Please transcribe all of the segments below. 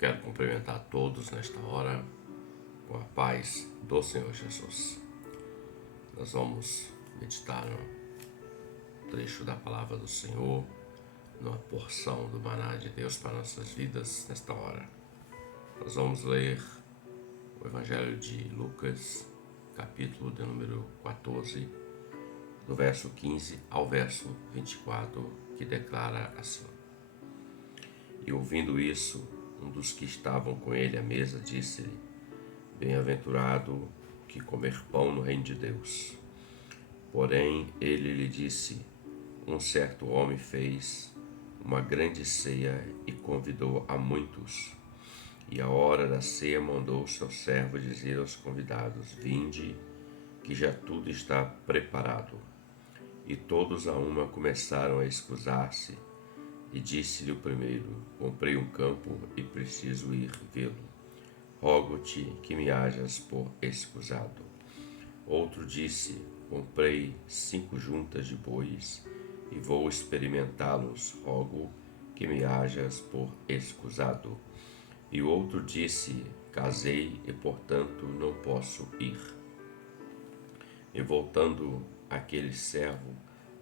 Quero cumprimentar a todos nesta hora com a paz do Senhor Jesus. Nós vamos meditar no trecho da palavra do Senhor, numa porção do maná de Deus para nossas vidas nesta hora. Nós vamos ler o Evangelho de Lucas, capítulo de número 14, do verso 15 ao verso 24, que declara assim: E ouvindo isso, um dos que estavam com ele à mesa disse-lhe: Bem-aventurado que comer pão no reino de Deus. Porém, ele lhe disse: Um certo homem fez uma grande ceia e convidou a muitos. E à hora da ceia mandou o seu servo dizer aos convidados: Vinde, que já tudo está preparado. E todos a uma começaram a escusar-se. E disse-lhe o primeiro: Comprei um campo e preciso ir vê-lo. Rogo-te que me hajas por escusado. Outro disse: Comprei 5 juntas de bois e vou experimentá-los. Rogo que me hajas por escusado. E o outro disse: Casei e, portanto, não posso ir. E voltando aquele servo,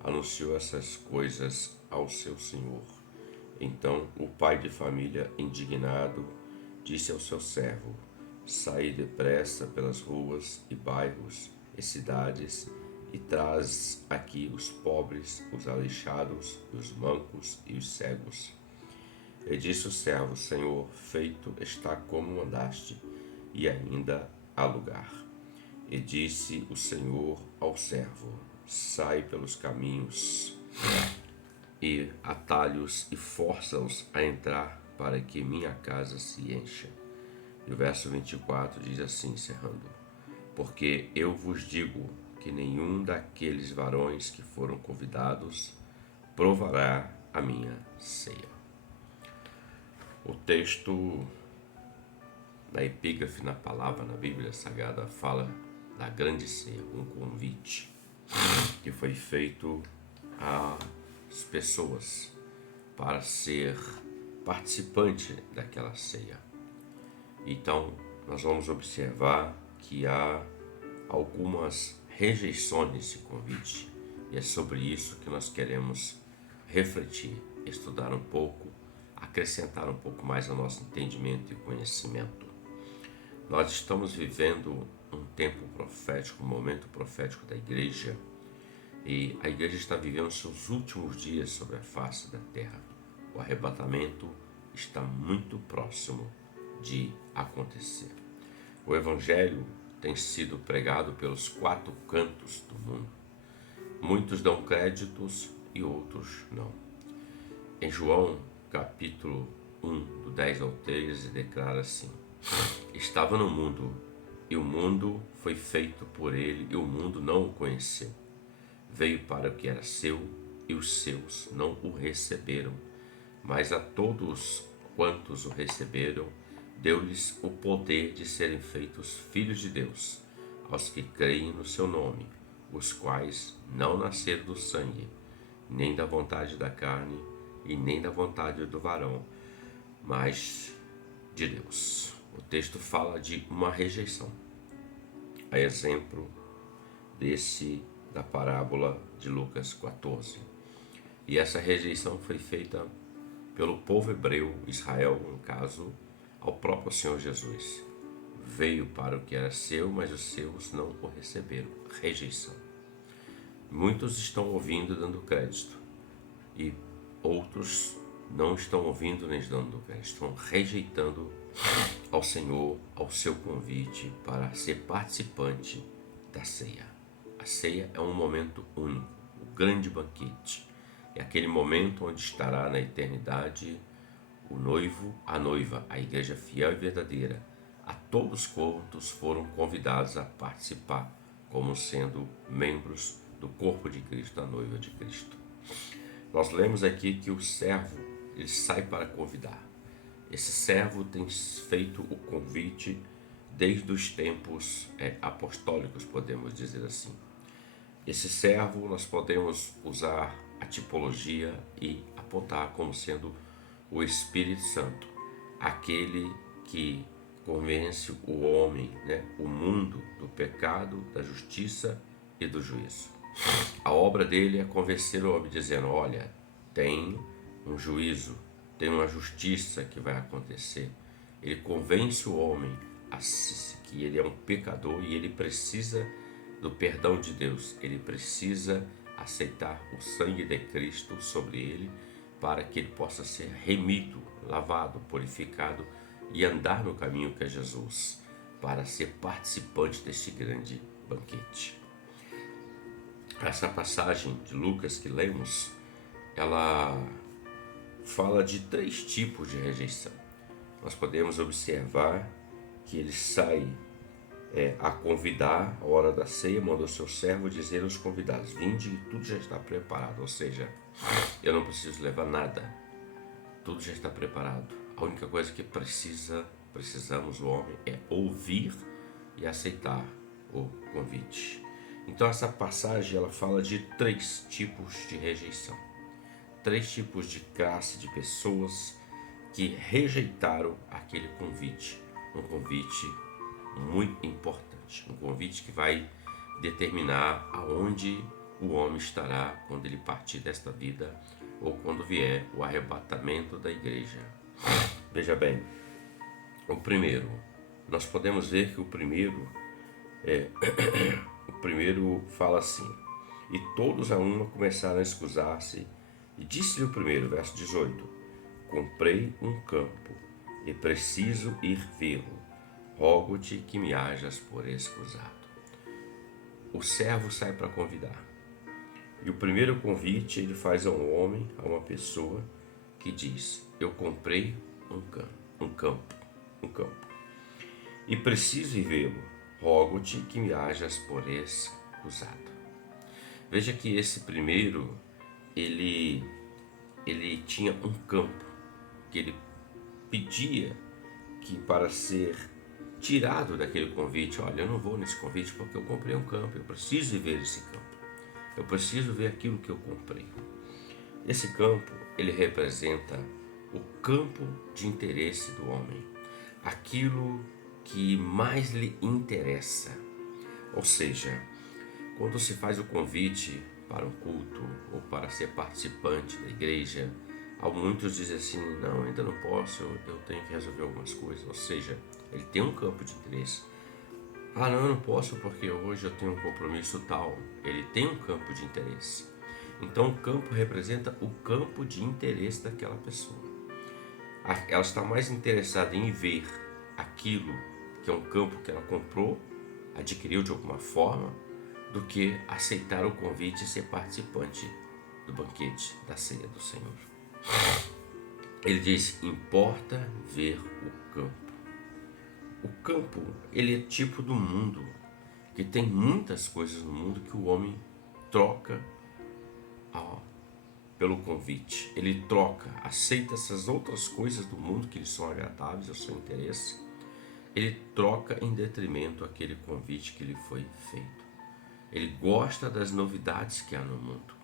anunciou essas coisas ao seu senhor. Então o pai de família, indignado, disse ao seu servo: Saí depressa pelas ruas e bairros e cidades e traz aqui os pobres, os aleijados, os mancos e os cegos. E disse o servo: Senhor, feito está como mandaste, e ainda há lugar. E disse o Senhor ao servo: Sai pelos caminhos e atalhos e força-os a entrar para que minha casa se encha. E o verso 24 diz assim, encerrando: Porque eu vos digo que nenhum daqueles varões que foram convidados provará a minha ceia. O texto da epígrafe na palavra na Bíblia Sagrada fala da grande ceia, um convite que foi feito às pessoas para ser participante daquela ceia. Então, nós vamos observar que há algumas rejeições nesse convite, e é sobre isso que nós queremos refletir, estudar um pouco, acrescentar um pouco mais ao nosso entendimento e conhecimento. Nós estamos vivendo um tempo profético, um momento profético da igreja, e a igreja está vivendo seus últimos dias sobre a face da terra. O arrebatamento está muito próximo de acontecer. O evangelho tem sido pregado pelos 4 cantos do mundo. Muitos dão créditos e outros não. Em João, capítulo 1, do 10 ao 13, declara assim: Estava no mundo, e o mundo foi feito por ele, e o mundo não o conheceu. Veio para o que era seu, e os seus não o receberam. Mas a todos quantos o receberam, deu-lhes o poder de serem feitos filhos de Deus, aos que creem no seu nome, os quais não nasceram do sangue, nem da vontade da carne, e nem da vontade do varão, mas de Deus. O texto fala de uma rejeição, a exemplo da parábola de Lucas 14. E essa rejeição foi feita pelo povo hebreu, Israel, no caso, ao próprio Senhor Jesus. Veio para o que era seu, mas os seus não o receberam. Rejeição. Muitos estão ouvindo e dando crédito, e outros não estão ouvindo nem dando crédito, estão rejeitando ao Senhor, ao seu convite para ser participante da ceia. A ceia é um momento único, o grande banquete. É aquele momento onde estará na eternidade o noivo, a noiva, a igreja fiel e verdadeira, a todos quantos foram convidados a participar, como sendo membros do corpo de Cristo, a noiva de Cristo. Nós lemos aqui que o servo, ele sai para convidar. Esse servo tem feito o convite desde os tempos apostólicos, podemos dizer assim. Esse servo nós podemos usar a tipologia e apontar como sendo o Espírito Santo. aquele que convence o homem, né, o mundo, do pecado, da justiça e do juízo. A obra dele é convencer o homem, dizendo: olha, tem um juízo, tem uma justiça que vai acontecer. Ele convence o homem que ele é um pecador e ele precisa do perdão de Deus. Ele precisa aceitar o sangue de Cristo sobre ele para que ele possa ser remido, lavado, purificado e andar no caminho que é Jesus, para ser participante deste grande banquete. Essa passagem de Lucas que lemos, ela fala de 3 tipos de rejeição. Nós podemos observar que ele sai a convidar, a hora da ceia, mandou seu servo dizer aos convidados: vinde, e tudo já está preparado. Ou seja, eu não preciso levar nada, tudo já está preparado. A única coisa que precisamos, o homem, é ouvir e aceitar o convite. Então essa passagem ela fala de 3 tipos de rejeição, 3 tipos de classe de pessoas que rejeitaram aquele convite, um convite muito importante, um convite que vai determinar aonde o homem estará quando ele partir desta vida ou quando vier o arrebatamento da igreja. Veja bem, o primeiro, nós podemos ver que o primeiro fala assim: e todos a uma começaram a escusar-se, e disse-lhe o primeiro, verso 18: comprei um campo e preciso ir vê-lo, rogo-te que me hajas por escusado. O servo sai para convidar, e o primeiro convite ele faz a um homem, a uma pessoa que diz: eu comprei um campo, e preciso ir vê-lo, rogo-te que me hajas por escusado. Veja que esse primeiro, ele tinha um campo, que ele pedia que para ser tirado daquele convite: olha, eu não vou nesse convite porque eu comprei um campo, eu preciso ir ver esse campo, eu preciso ver aquilo que eu comprei. Esse campo, ele representa o campo de interesse do homem, aquilo que mais lhe interessa. Ou seja, quando se faz o convite para um culto ou para ser participante da igreja, muitos dizem assim: não, ainda não posso, eu tenho que resolver algumas coisas. Ou seja, ele tem um campo de interesse. Ah, não, eu não posso porque hoje eu tenho um compromisso tal. Ele tem um campo de interesse. Então o campo representa o campo de interesse daquela pessoa. Ela está mais interessada em ver aquilo que é um campo que ela comprou, adquiriu de alguma forma, do que aceitar o convite e ser participante do banquete da ceia do Senhor. Ele diz: importa ver o campo. O campo, ele é tipo do mundo, que tem muitas coisas no mundo que o homem troca pelo convite. Ele troca, aceita essas outras coisas do mundo que lhe são agradáveis ao seu interesse. Ele troca em detrimento aquele convite que lhe foi feito. Ele gosta das novidades que há no mundo.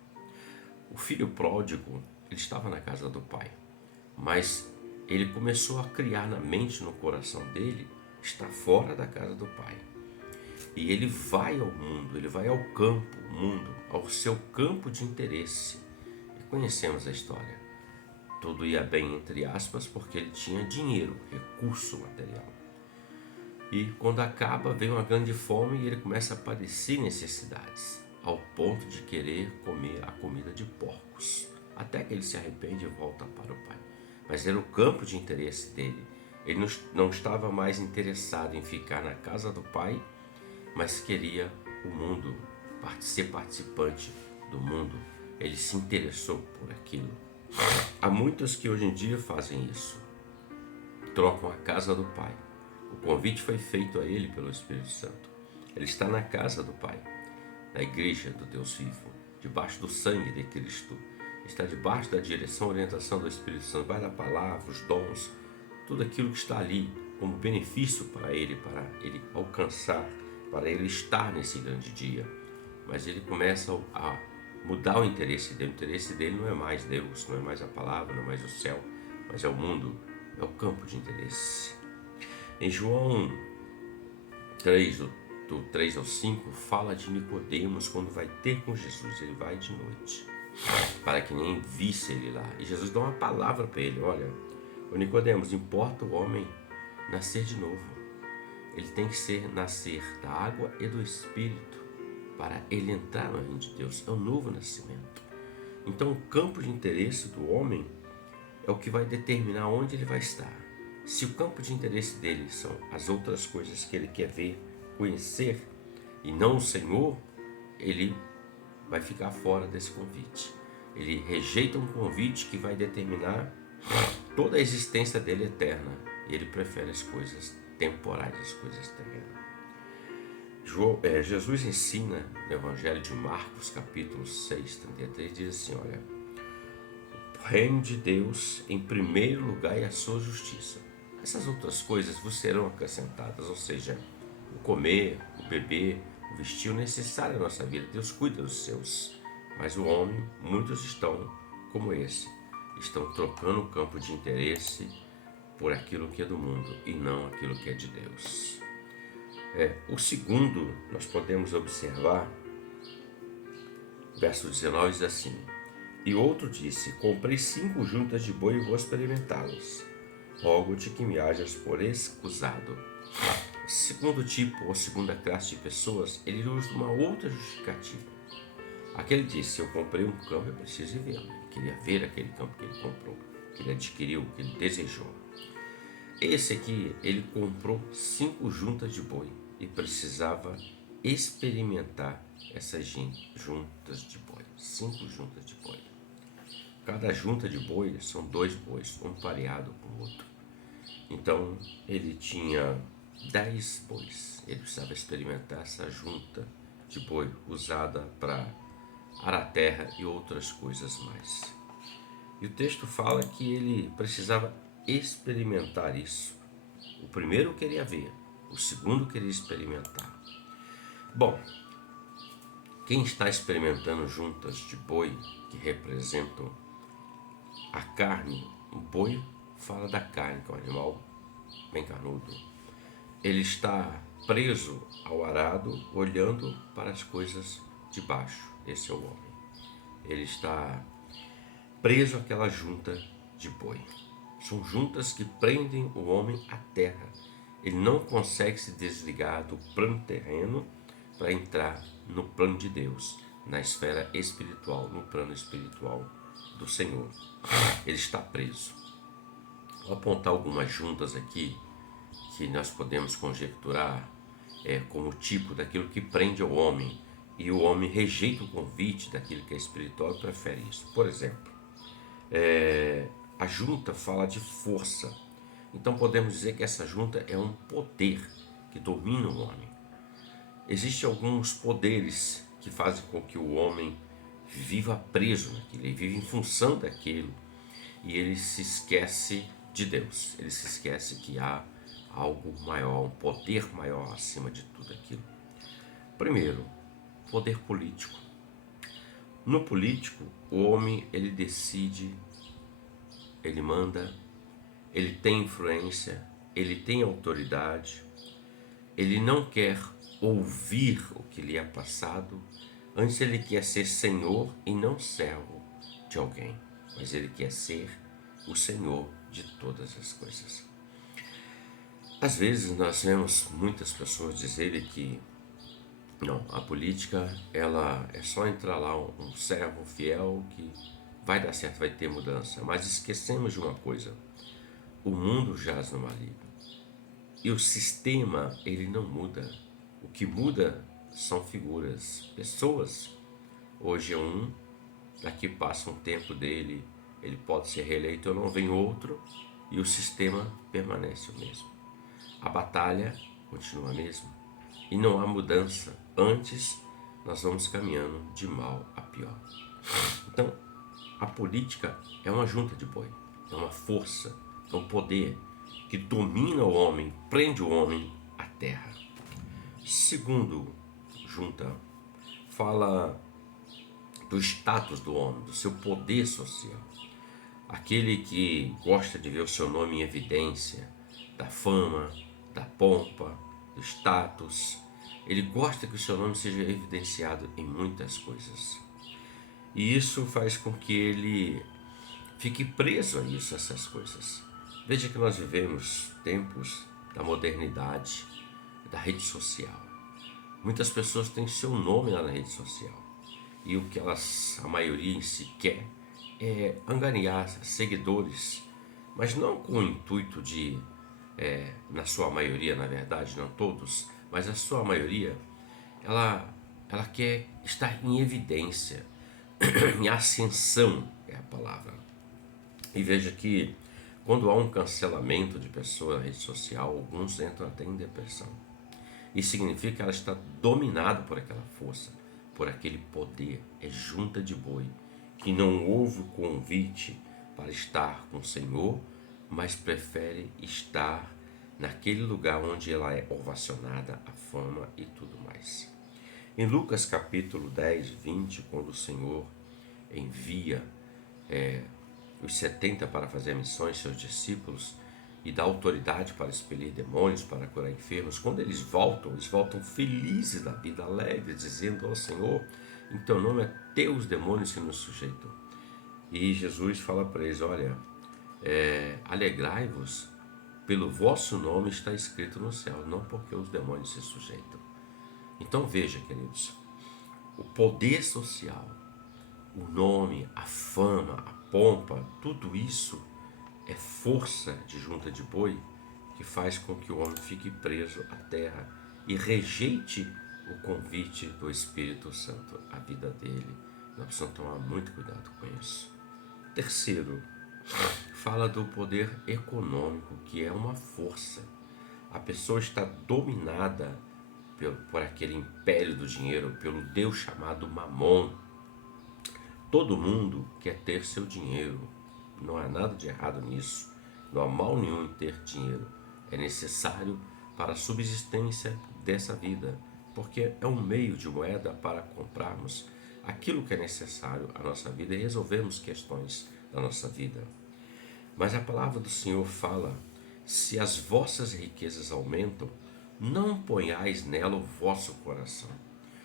O filho pródigo, ele estava na casa do pai, mas ele começou a criar na mente, no coração dele, estar fora da casa do pai. E ele vai ao mundo, ele vai ao campo, o mundo, ao seu campo de interesse. E conhecemos a história. Tudo ia bem, entre aspas, porque ele tinha dinheiro, recurso material. E quando acaba, vem uma grande fome e ele começa a padecer necessidades, ao ponto de querer comer a comida de porcos, até que ele se arrepende e volta para o pai. Mas era o campo de interesse dele. Ele não estava mais interessado em ficar na casa do pai, mas queria o mundo, ser participante do mundo. Ele se interessou por aquilo. Há muitos que hoje em dia fazem isso, trocam a casa do pai. O convite foi feito a ele pelo Espírito Santo. Ele está na casa do Pai, na igreja do Deus vivo, debaixo do sangue de Cristo. Está debaixo da direção e orientação do Espírito Santo. Vai da palavra, os dons, tudo aquilo que está ali como benefício para ele alcançar, para ele estar nesse grande dia. Mas ele começa a mudar o interesse dele. O interesse dele não é mais Deus, não é mais a palavra, não é mais o céu, mas é o mundo. é o campo de interesse. Em João 3, do 3 ao 5, fala de Nicodemos quando vai ter com Jesus. Ele vai de noite, para que nem visse ele lá. E Jesus dá uma palavra para ele: olha, ô Nicodemos, importa o homem nascer de novo. Ele tem que nascer da água e do Espírito para ele entrar no reino de Deus. É o novo nascimento. Então o campo de interesse do homem é o que vai determinar onde ele vai estar. Se o campo de interesse dele são as outras coisas que ele quer ver, conhecer, e não o Senhor, ele vai ficar fora desse convite. Ele rejeita um convite que vai determinar toda a existência dele eterna, e ele prefere as coisas temporais, as coisas terrenas. Jesus ensina no Evangelho de Marcos, capítulo 6, 33, diz assim: olha, o reino de Deus em primeiro lugar e a sua justiça. Essas outras coisas vos serão acrescentadas, ou seja, o comer, o beber, o vestir, o necessário à nossa vida. Deus cuida dos seus. Mas o homem, muitos estão como esse, estão trocando o campo de interesse por aquilo que é do mundo e não aquilo que é de Deus. O segundo, nós podemos observar, verso 19 diz assim: e outro disse: comprei 5 juntas de boi e vou experimentá-los. Rogo-te que me hajas por escusado. O segundo tipo, ou segunda classe de pessoas, ele usa uma outra justificativa. Aquele disse: eu comprei um campo, eu preciso vê-lo. Ele queria ver aquele campo que ele comprou, que ele adquiriu, que ele desejou. Esse aqui, ele comprou 5 juntas de boi e precisava experimentar essas juntas de boi. 5 juntas de boi. Cada junta de boi são 2 bois, um pareado com o outro. Então, ele tinha 10 bois. Ele precisava experimentar essa junta de boi usada para arar a terra e outras coisas mais. E o texto fala que ele precisava experimentar isso. O primeiro queria ver, o segundo queria experimentar. Bom, quem está experimentando juntas de boi que representam a carne, o boi fala da carne, que é um animal bem carnudo. Ele está preso ao arado, olhando para as coisas de baixo. Esse é o homem. Ele está preso àquela junta de boi. São juntas que prendem o homem à terra. Ele não consegue se desligar do plano terreno para entrar no plano de Deus, na esfera espiritual, no plano espiritual do Senhor. Ele está preso. Vou apontar algumas juntas aqui que nós podemos conjecturar como tipo daquilo que prende o homem, e o homem rejeita o convite daquilo que é espiritual e prefere isso. Por exemplo, a junta fala de força. Então podemos dizer que essa junta é um poder que domina o homem. Existem alguns poderes que fazem com que o homem viva preso naquilo, ele vive em função daquilo, e ele se esquece de Deus, ele se esquece que há algo maior, um poder maior acima de tudo aquilo. Primeiro, poder político. No político, o homem ele decide, ele manda, ele tem influência, ele tem autoridade, ele não quer ouvir o que lhe é passado, antes ele quer ser senhor e não servo de alguém, mas ele quer ser o senhor de todas as coisas. Às vezes nós vemos muitas pessoas dizerem que não, a política ela é só entrar lá um servo fiel que vai dar certo, vai ter mudança. Mas esquecemos de uma coisa: o mundo jaz no maligno e o sistema ele não muda. O que muda são figuras, pessoas. Hoje é um, daqui passa um tempo dele, ele pode ser reeleito ou não, vem outro, e o sistema permanece o mesmo. A batalha continua a mesma e não há mudança. Antes, nós vamos caminhando de mal a pior. Então, a política é uma junta de boi, é uma força, é um poder que domina o homem, prende o homem à terra. Segundo junta, fala do status do homem, do seu poder social. aquele que gosta de ver o seu nome em evidência, da fama, da pompa, do status. Ele gosta que o seu nome seja evidenciado em muitas coisas. E isso faz com que ele fique preso a isso, essas coisas. Veja que nós vivemos tempos da modernidade, da rede social. Muitas pessoas têm seu nome lá na rede social. E o que a maioria em si quer é angariar seguidores, mas não com o intuito de, na sua maioria, na verdade, não todos, mas a sua maioria, ela quer estar em evidência, em ascensão é a palavra. E veja que quando há um cancelamento de pessoa na rede social, alguns entram até em depressão. Isso significa que ela está dominada por aquela força, por aquele poder. É junta de boi, que não ouve o convite para estar com o Senhor, mas prefere estar naquele lugar onde ela é ovacionada, a fama e tudo mais. Em Lucas capítulo 10, 20, quando o Senhor envia os 70 para fazer missões, seus discípulos, e dá autoridade para expelir demônios, para curar enfermos, quando eles voltam felizes da vida, alegres, dizendo ao Senhor, em teu nome até os demônios se nos sujeitam. E Jesus fala para eles, olha, alegrai-vos, pelo vosso nome está escrito no céu, não porque os demônios se sujeitam. Então veja, queridos, o poder social, o nome, a fama, a pompa, tudo isso é força de junta de boi que faz com que o homem fique preso à terra e rejeite o convite do Espírito Santo à vida dele. Nós precisamos tomar muito cuidado com isso. Terceiro, fala do poder econômico, que é uma força. A pessoa está dominada por aquele império do dinheiro, pelo Deus chamado Mamon. Todo mundo quer ter seu dinheiro. Não há nada de errado nisso. Não há mal nenhum em ter dinheiro. É necessário para a subsistência dessa vida, porque é um meio de moeda para comprarmos aquilo que é necessário à nossa vida e resolvermos questões da nossa vida. Mas a palavra do Senhor fala, se as vossas riquezas aumentam, não ponhais nela o vosso coração.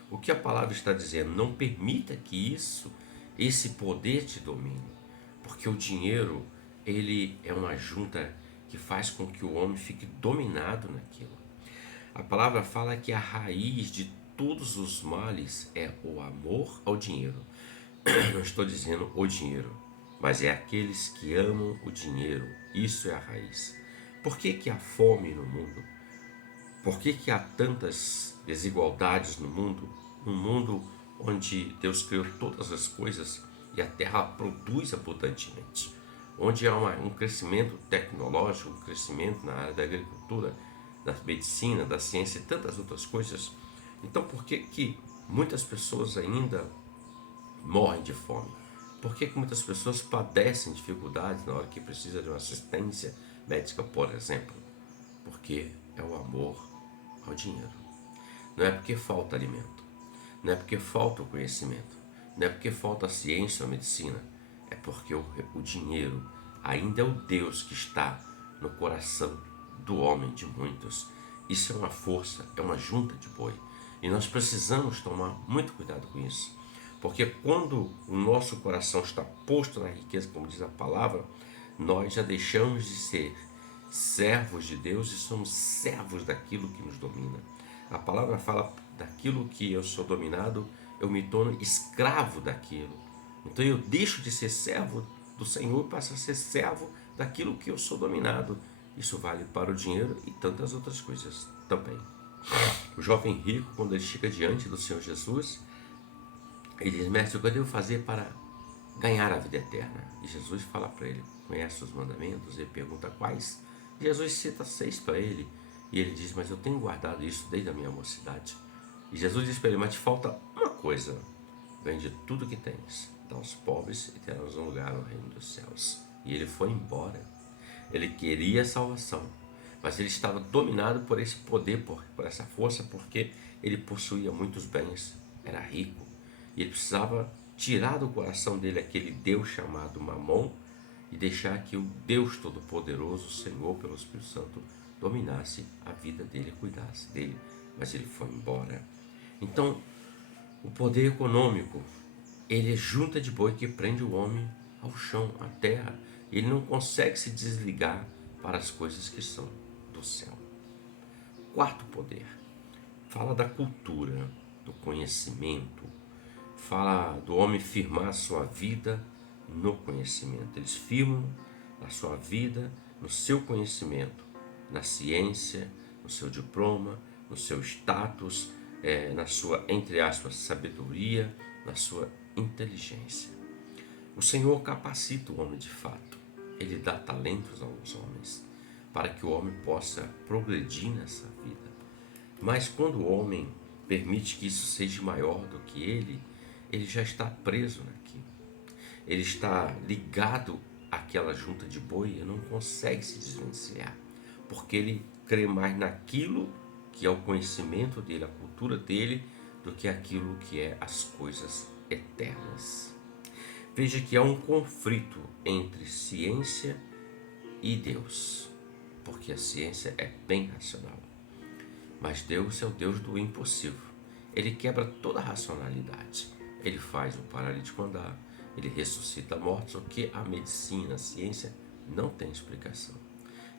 O que a palavra está dizendo? Não permita que esse poder te domine, porque o dinheiro, ele é uma junta que faz com que o homem fique dominado naquilo. A palavra fala que a raiz de todos os males é o amor ao dinheiro. Não estou dizendo o dinheiro, mas é aqueles que amam o dinheiro. Isso é a raiz. Por que há fome no mundo? Por que há tantas desigualdades no mundo? Um mundo onde Deus criou todas as coisas e a terra produz abundantemente. Onde há um crescimento tecnológico, um crescimento na área da agricultura, da medicina, da ciência e tantas outras coisas. Então por que muitas pessoas ainda morrem de fome? Por que muitas pessoas padecem dificuldades na hora que precisa de uma assistência médica, por exemplo? Porque é o amor ao dinheiro. Não é porque falta alimento, não é porque falta o conhecimento, não é porque falta a ciência ou a medicina, é porque o dinheiro ainda é o Deus que está no coração do homem, de muitos. Isso é uma força, é uma junta de boi. E nós precisamos tomar muito cuidado com isso. Porque quando o nosso coração está posto na riqueza, como diz a palavra, nós já deixamos de ser servos de Deus e somos servos daquilo que nos domina. A palavra fala, daquilo que eu sou dominado, eu me torno escravo daquilo. Então eu deixo de ser servo do Senhor e passo a ser servo daquilo que eu sou dominado. Isso vale para o dinheiro e tantas outras coisas também. O jovem rico, quando ele chega diante do Senhor Jesus, ele diz, mestre, o que eu devo fazer para ganhar a vida eterna? E Jesus fala para ele, conhece os mandamentos? Ele pergunta quais? Jesus cita 6 para ele. E ele diz, mas eu tenho guardado isso desde a minha mocidade. E Jesus diz para ele, mas te falta uma coisa. Vende tudo que tens, dá aos pobres e terás um lugar no reino dos céus. E ele foi embora. Ele queria a salvação, mas ele estava dominado por esse poder, por essa força, porque ele possuía muitos bens, era rico. E ele precisava tirar do coração dele aquele Deus chamado Mamon e deixar que o Deus Todo-Poderoso, o Senhor, pelo Espírito Santo, dominasse a vida dele, cuidasse dele, mas ele foi embora. Então, o poder econômico, ele é junta de boi que prende o homem ao chão, à terra. Ele não consegue se desligar para as coisas que são do céu. Quarto poder, fala da cultura, do conhecimento, fala do homem firmar a sua vida no conhecimento. Eles firmam a sua vida no seu conhecimento, na ciência, no seu diploma, no seu status, na sua, entre aspas, sabedoria, na sua inteligência. O Senhor capacita o homem de fato. Ele dá talentos aos homens para que o homem possa progredir nessa vida. Mas quando o homem permite que isso seja maior do que ele já está preso naquilo. Ele está ligado àquela junta de boi e não consegue se desvencilhar, porque ele crê mais naquilo que é o conhecimento dele, a cultura dele, do que aquilo que é as coisas eternas. Veja que há um conflito entre ciência e Deus, porque a ciência é bem racional, mas Deus é o Deus do impossível. Ele quebra toda a racionalidade. Ele faz o paralítico andar, ele ressuscita mortos, o que a medicina, a ciência não tem explicação.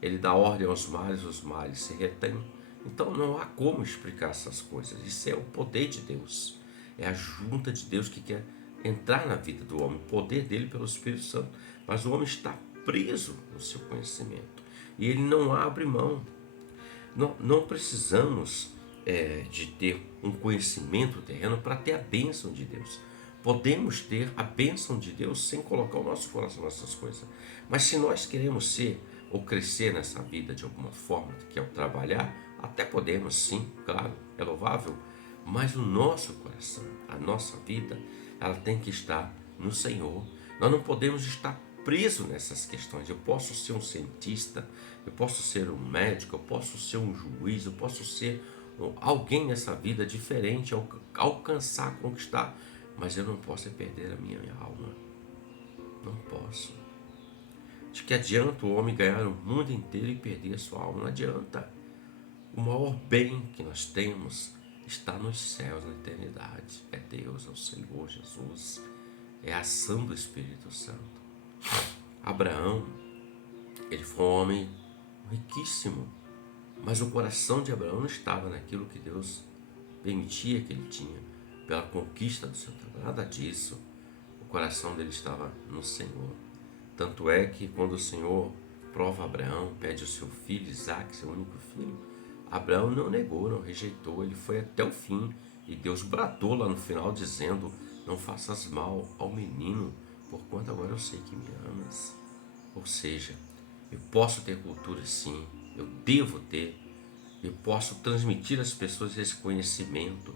Ele dá ordem aos males, os males se retêm. Então não há como explicar essas coisas. Isso é o poder de Deus. É a junta de Deus que quer entrar na vida do homem, o poder dele pelo Espírito Santo. Mas o homem está preso no seu conhecimento e ele não abre mão. Não precisamos de ter um conhecimento terreno para ter a bênção de Deus. Podemos ter a bênção de Deus sem colocar o nosso coração nessas coisas. Mas se nós queremos ser ou crescer nessa vida de alguma forma, que é o trabalhar, até podemos sim, claro, é louvável, mas o nosso coração, a nossa vida, ela tem que estar no Senhor. Nós não podemos estar presos nessas questões. Eu posso ser um cientista, eu posso ser um médico, eu posso ser um juiz, eu posso ser alguém nessa vida diferente, alcançar, conquistar, mas eu não posso perder a minha alma. Não posso. De que adianta o homem ganhar o mundo inteiro e perder a sua alma? Não adianta. O maior bem que nós temos está nos céus, na eternidade. É Deus, é o Senhor Jesus, é a ação do Espírito Santo. Abraão, ele foi um homem riquíssimo, mas o coração de Abraão não estava naquilo que Deus permitia que ele tinha, pela conquista do seu trabalho. Nada disso. O coração dele estava no Senhor. Tanto é que quando o Senhor prova Abraão, pede o seu filho Isaque, seu único filho, Abraão não negou, não rejeitou, ele foi até o fim. E Deus bradou lá no final dizendo: não faças mal ao menino, porquanto agora eu sei que me amas. Ou seja, eu posso ter cultura sim, eu devo ter, eu posso transmitir às pessoas esse conhecimento,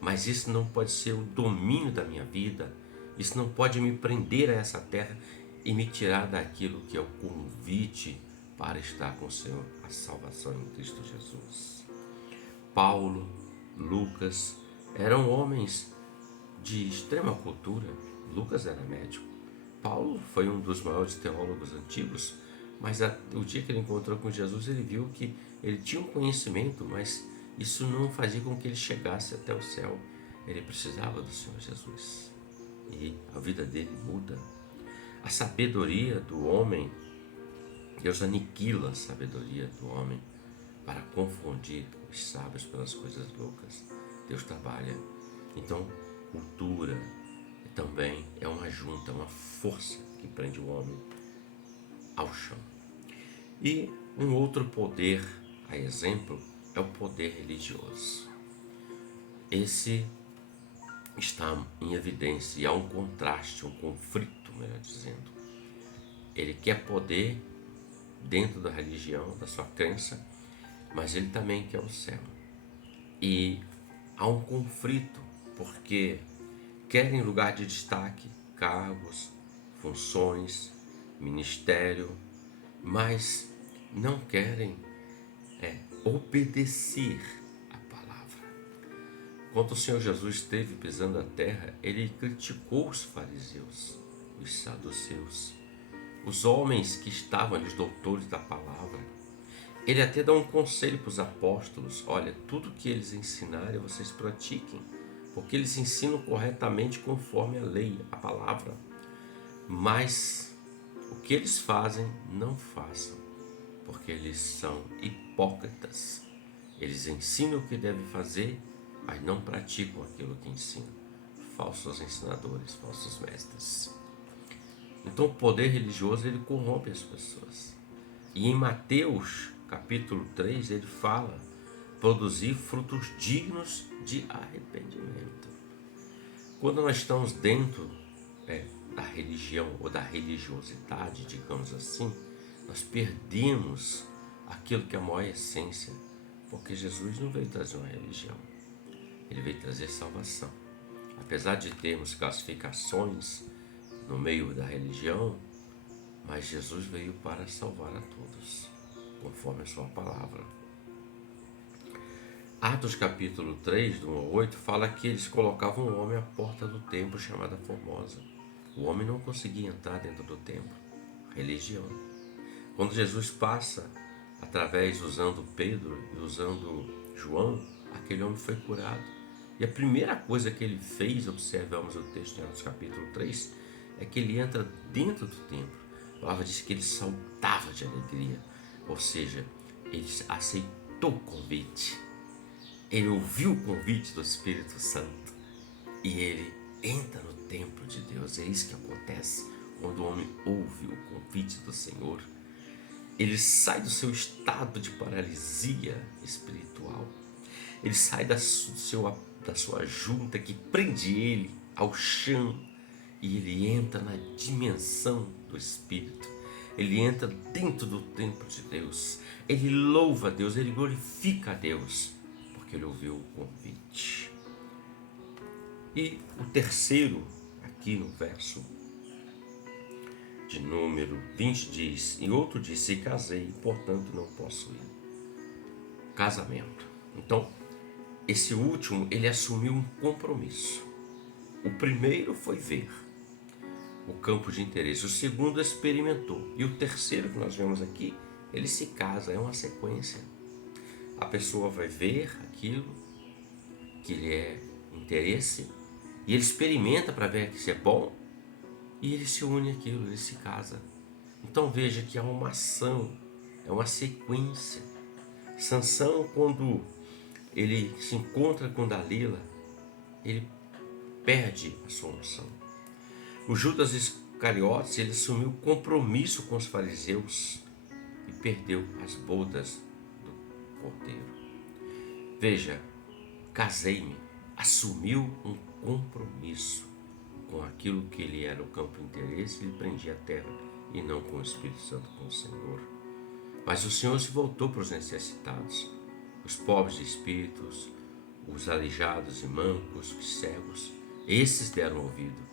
mas isso não pode ser o domínio da minha vida, isso não pode me prender a essa terra e me tirar daquilo que é o convite para estar com o Senhor, a salvação em Cristo Jesus. Paulo, Lucas eram homens de extrema cultura. Lucas era médico. Paulo foi um dos maiores teólogos antigos, mas o dia que ele encontrou com Jesus, ele viu que ele tinha um conhecimento, mas isso não fazia com que ele chegasse até o céu. Ele precisava do Senhor Jesus. E a vida dele muda. A sabedoria do homem, Deus aniquila a sabedoria do homem para confundir os sábios pelas coisas loucas. Deus trabalha. Então, cultura também é uma junta, uma força que prende o homem ao chão. E um outro poder, a exemplo, é o poder religioso. Esse está em evidência e há um contraste, um conflito, melhor dizendo. Ele quer poder dentro da religião, da sua crença, mas ele também quer o céu. E há um conflito, porque querem lugar de destaque, cargos, funções, ministério, mas não querem obedecer a palavra. Quando o Senhor Jesus esteve pisando a terra, ele criticou os fariseus, os saduceus, os homens que estavam ali, os doutores da palavra, ele até dá um conselho para os apóstolos: olha, tudo que eles ensinarem vocês pratiquem, porque eles ensinam corretamente conforme a lei, a palavra. Mas o que eles fazem, não façam, porque eles são hipócritas. Eles ensinam o que devem fazer, mas não praticam aquilo que ensinam. Falsos ensinadores, falsos mestres. Então o poder religioso, ele corrompe as pessoas. E em Mateus capítulo 3 ele fala: produzir frutos dignos de arrependimento. Quando nós estamos dentro da religião ou da religiosidade, digamos assim, nós perdemos aquilo que é a maior essência, porque Jesus não veio trazer uma religião, ele veio trazer salvação. Apesar de termos classificações no meio da religião, mas Jesus veio para salvar a todos, conforme a sua palavra. Atos capítulo 3, do 1 ao 8, fala que eles colocavam um homem à porta do templo chamada Formosa. O homem não conseguia entrar dentro do templo. Religião. Quando Jesus passa, usando Pedro e usando João, aquele homem foi curado. E a primeira coisa que ele fez, observamos o texto em Atos capítulo 3, é que ele entra dentro do templo. A palavra diz que ele saltava de alegria, ou seja, ele aceitou o convite. Ele ouviu o convite do Espírito Santo e ele entra no templo de Deus. É isso que acontece quando o homem ouve o convite do Senhor. Ele sai do seu estado de paralisia espiritual. Ele sai da sua junta que prende ele ao chão e ele entra na dimensão do Espírito. Ele entra dentro do templo de Deus. Ele louva a Deus, ele glorifica a Deus, porque ele ouviu o convite. E o terceiro, aqui no verso de número 20 diz: e outro disse, casei, portanto não posso ir. Casamento. Então, esse último, ele assumiu um compromisso. O primeiro foi ver o campo de interesse, o segundo experimentou, e o terceiro que nós vemos aqui, ele se casa, é uma sequência. A pessoa vai ver aquilo que lhe é interesse e ele experimenta para ver se é bom e ele se une àquilo, ele se casa. Então veja que há uma ação, é uma sequência. Sansão, quando ele se encontra com Dalila, ele perde a sua unção. O Judas Iscariotes, ele assumiu compromisso com os fariseus e perdeu as bodas do cordeiro. Veja, casei-me, assumiu um compromisso com aquilo que ele era o campo de interesse, ele prendia a terra e não com o Espírito Santo, com o Senhor. Mas o Senhor se voltou para os necessitados, os pobres de espíritos, os aleijados e mancos, os cegos. Esses deram ouvido.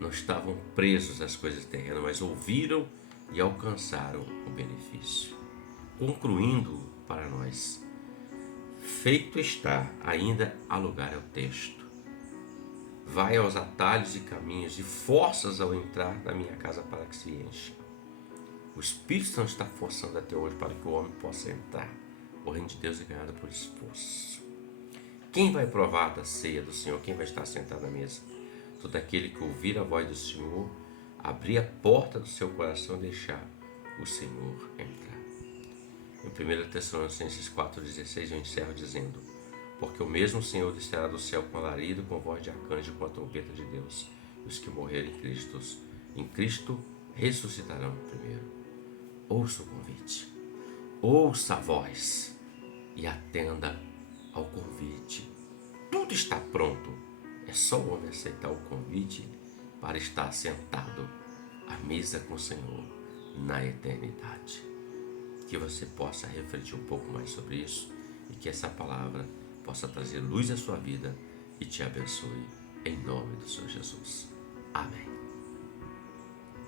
Não estavam presos às coisas terrenas, mas ouviram e alcançaram o benefício. Concluindo para nós, feito está, ainda há lugar ao texto. Vai aos atalhos e caminhos e forças ao entrar na minha casa para que se encha. O Espírito não está forçando até hoje para que o homem possa entrar. O reino de Deus é ganhado por esforço. Quem vai provar da ceia do Senhor? Quem vai estar sentado à mesa? Todo aquele que ouvir a voz do Senhor, abrir a porta do seu coração e deixar o Senhor entrar. Em 1 Tessalonicenses 4,16 eu encerro dizendo: porque o mesmo Senhor descerá do céu com alarido, com voz de arcanjo e com a trombeta de Deus. E os que morrerem em Cristo ressuscitarão primeiro. Ouça o convite, ouça a voz e atenda ao convite. Tudo está pronto, é só o homem aceitar o convite para estar sentado à mesa com o Senhor na eternidade. Que você possa refletir um pouco mais sobre isso e que essa palavra possa trazer luz à sua vida e te abençoe, em nome do Senhor Jesus. Amém.